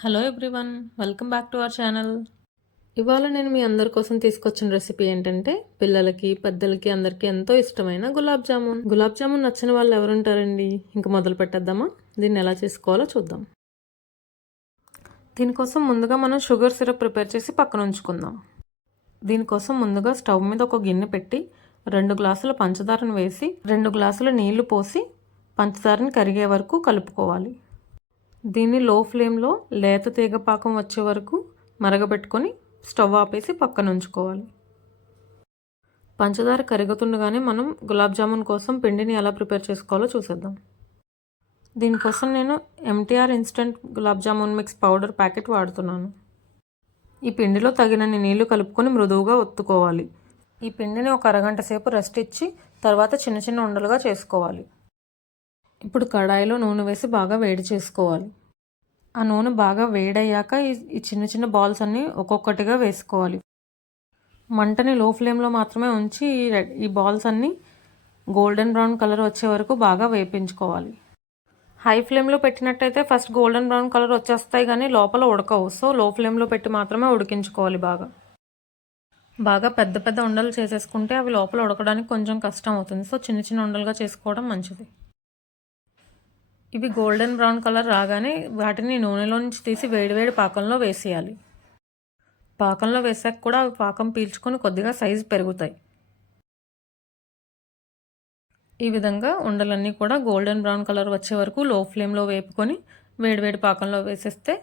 Hello everyone, welcome back to our channel. ఇవాళ నేను మీ అందరి కోసం తీసుకొచ్చిన రెసిపీ ఏంటంటే పిల్లలకి పెద్దలకి అందరికీ ఎంతో ఇష్టమైన గులాబ్ జామున్. గులాబ్ జామున్ నచ్చని వాళ్ళు ఎవరుంటారండి? ఇంక మొదలు పెట్టేద్దామా? దీన్ని ఎలా చేసుకోవాలో చూద్దాం. దీనికోసం ముందుగా మనం షుగర్ సిరప్ ప్రిపేర్ చేసి పక్కన ఉంచుకుందాం. దీనికోసం ముందుగా స్టవ్ మీద ఒక గిన్నె పెట్టి 2 గ్లాసుల పంచదారను వేసి 2 గ్లాసుల నీళ్లు పోసి పంచదారని కరిగే వరకు కలుపుకోవాలి. దీన్ని లో ఫ్లేమ్లో లేత తీగ పాకం వచ్చే వరకు మరగబెట్టుకొని స్టవ్ ఆపేసి పక్కన ఉంచుకోవాలి. పంచదార కరుగుతుండగానే మనం గులాబ్ జామున్ కోసం పిండిని ఎలా ప్రిపేర్ చేసుకోవాలో చూసేద్దాం. దీనికోసం నేను MTR instant gulab jamun mix powder packet వాడుతున్నాను. ఈ పిండిలో తగినన్ని నీళ్లు కలుపుకొని మృదువుగా ఒత్తుకోవాలి. ఈ పిండిని ఒక అరగంట సేపు రెస్ట్ ఇచ్చి తర్వాత చిన్న చిన్న ఉండలుగా చేసుకోవాలి. ఇప్పుడు కడాయిలో నూనె వేసి బాగా వేడి చేసుకోవాలి. ఆ నూనె బాగా వేడయ్యాక ఈ చిన్న చిన్న బాల్స్ అన్నీ ఒక్కొక్కటిగా వేసుకోవాలి. మంటని లో ఫ్లేమ్లో మాత్రమే ఉంచి ఈ బాల్స్ అన్నీ గోల్డెన్ బ్రౌన్ కలర్ వచ్చే వరకు బాగా వేపించుకోవాలి. హై ఫ్లేమ్లో పెట్టినట్టయితే ఫస్ట్ గోల్డెన్ బ్రౌన్ కలర్ వచ్చేస్తాయి కానీ లోపల ఉడకవు. సో లో ఫ్లేమ్లో పెట్టి మాత్రమే ఉడికించుకోవాలి. బాగా పెద్ద పెద్ద ఉండలు చేసేసుకుంటే అవి లోపల ఉడకడానికి కొంచెం కష్టం అవుతుంది. సో చిన్న చిన్న ఉండలుగా చేసుకోవడం మంచిది. ఇవి గోల్డెన్ బ్రౌన్ కలర్ రాగానే వాటిని నూనెలో నుంచి తీసి వేడివేడి పాకంలో వేసేయాలి. పాకంలో వేసాక కూడా అవి పాకం పీల్చుకొని కొద్దిగా సైజు పెరుగుతాయి. ఈ విధంగా ఉండలన్నీ కూడా గోల్డెన్ బ్రౌన్ కలర్ వచ్చే వరకు లో ఫ్లేమ్లో వేపుకొని వేడివేడి పాకంలో వేసేస్తే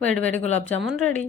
వేడివేడి గులాబ్ జామున్ రెడీ.